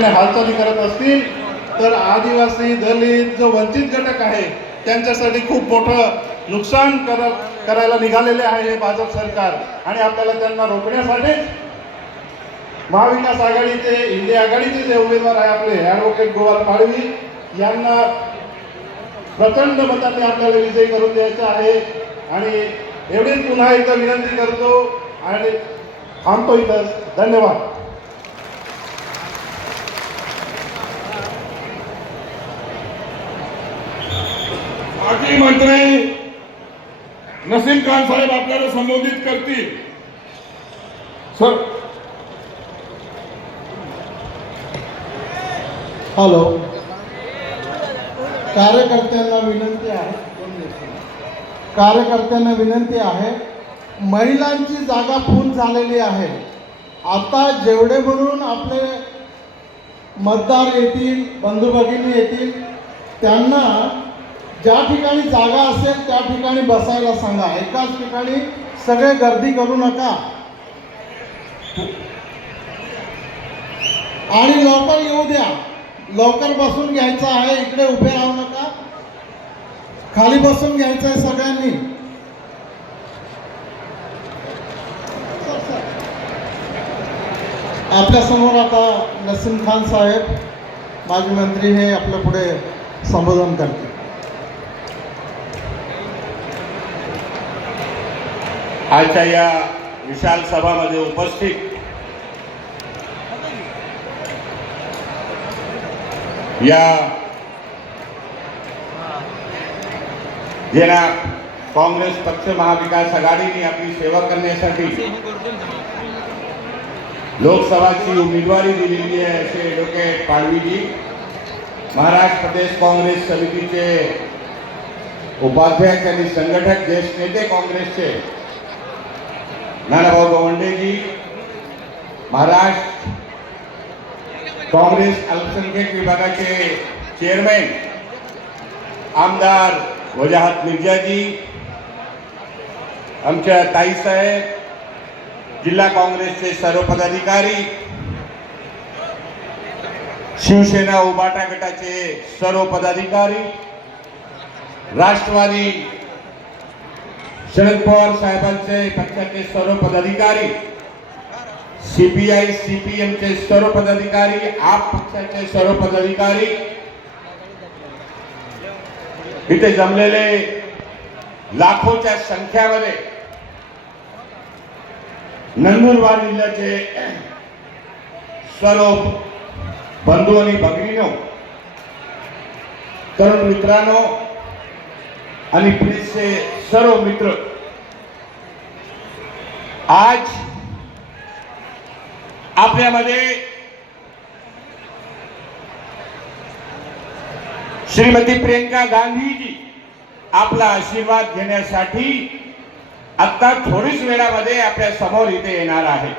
पद्धतीने हालचाली करत असतील तर आदिवासी दलित जो वंचित घटक आहे त्यांच्यासाठी खूप मोठं नुकसान कर करायला निघालेले आहे हे भाजप सरकार. आणि आपल्याला त्यांना रोखण्यासाठी महाविकास आघाडीचे इंडिया आघाडीचे जे उमेदवार आहे आपले ॲडव्होकेट गोवाल पाडवी यांना प्रचंड मताने आपल्याला विजयी करून द्यायचं आहे. आणि एवढीच पुन्हा एकदा विनंती करतो आणि थांबतो इथं. धन्यवाद. माजी मंत्री नसीम खान साहेब आपल्याला संबोधित करतील. सर. हॅलो. कार्यकर्त्यांना विनंती आहे. कार्यकर्त्यांना विनंती आहे. महिलांची जागा फुल झालेली आहे. आता जेवढे म्हणून आपले मतदार येतील बंधू भगिनी येतील त्यांना ज्या ठिकाणी जागा असेल त्या ठिकाणी बसायला सांगा. एकाच ठिकाणी सगळे गर्दी करू नका. आणि लवकर येऊ द्या. लवकर बसून घ्यायचं आहे इकडे उभे राहू नका. खाली बसून घ्यायचं आहे सगळ्यांनी. आपल्यासमोर आता नसीम खान साहेब माजी मंत्री हे आपल्या पुढे संबोधन करतील. या विशाल सभामध्ये उपस्थित या ज्यांना काँग्रेस पक्ष महाविकास आघाडीने आपली सेवा करण्यासाठी लोकसभाची उमेदवारी दिलेली आहे असे ॲडव्होकेट पाडवीजी. महाराष्ट्र प्रदेश काँग्रेस समितीचे उपाध्यक्ष आणि संघटक, ज्येष्ठ नेते काँग्रेसचे. नानाभाऊ गवंडेजी महाराष्ट्र काँग्रेस अल्पसंख्याक विभागाचे चेअरमॅन, आमदार वजाहत मिर्जाजी आमच्या ताईसाहेब जिल्हा काँग्रेसचे सर्व पदाधिकारी, शिवसेना उबाटा गटाचे सर्व पदाधिकारी, राष्ट्रवादी शरद पवार साहेबांचे पक्षाचे सर्व पदाधिकारी सीपीआय सीपीएमचे सर्व पदाधिकारी आप पक्षाचे सर्व पदाधिकारी इथे जमलेले लाखोच्या संख्यामध्ये नंदुरबार जिल्ह्याचे सर्व बंधू आणि भगिनीनो तरुण मित्रांनो आणि प्रेसचे सर्व मित्र आज आपल्यामध्ये श्रीमती प्रियंका गांधीजी आपला आशीर्वाद घेण्यासाठी आता थोडीच वेळामध्ये आपल्यासमोर इथे येणार आहे